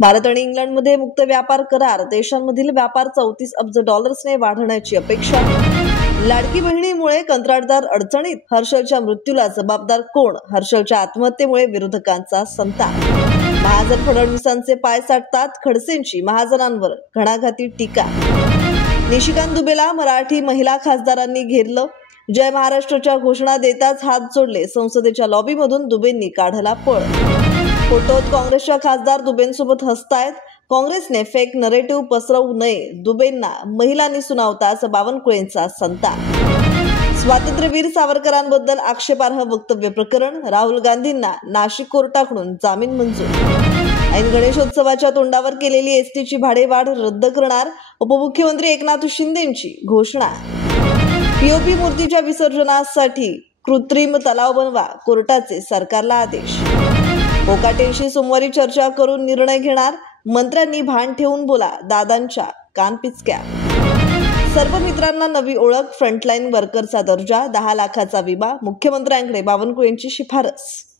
भारत आणि इंग्लंडमध्ये मुक्त व्यापार करार, देशांमधील व्यापार 34 अब्ज डॉलर्सने वाढण्याची अपेक्षा. लाडकी बहिणीमुळे कंत्राटदार अडचणीत, हर्षलच्या मृत्यूला जबाबदार कोण? हर्षलच्या आत्महत्येमुळे विरोधकांचा संताप. महाजन फडणवीसांचे पाय साठतात, खडसेंची महाजनांवर घणाघाती टीका. निशिकांत दुबेला मराठी महिला खासदारांनी घेरलं, जय महाराष्ट्राच्या घोषणा देताच हात जोडले. संसदेच्या लॉबीमधून दुबेंनी काढला पळ. फोटोत काँग्रेसच्या खासदार दुबेंसोबत हसतायत. काँग्रेसने फेक नरेटिव्ह पसरवू नये, दुबेंना महिलांनी सुनावताच बावनकुळेंचा संताप. स्वातंत्र्यवीर सावरकरांबद्दल आक्षेपार्ह वक्तव्य प्रकरण, राहुल गांधींना नाशिक कोर्टाकडून जामीन मंजूर. ऐन गणेशोत्सवाच्या तोंडावर केलेली एसटीची भाडेवाढ रद्द करणार, उपमुख्यमंत्री एकनाथ शिंदेंची घोषणा. पीओपी मूर्तीच्या विसर्जनासाठी कृत्रिम तलाव बनवा, कोर्टाचे सरकारला आदेश. कोकाटेंशी सोमवारी चर्चा करून निर्णय घेणार, मंत्र्यांनी भान ठेवून बोला, दादांच्या कानपिचक्या. सर्व मित्रांना नवी ओळख, फ्रंटलाईन वर्करचा दर्जा, 10 लाखाचा विमा, मुख्यमंत्र्यांकडे बावनकुळेंची शिफारस.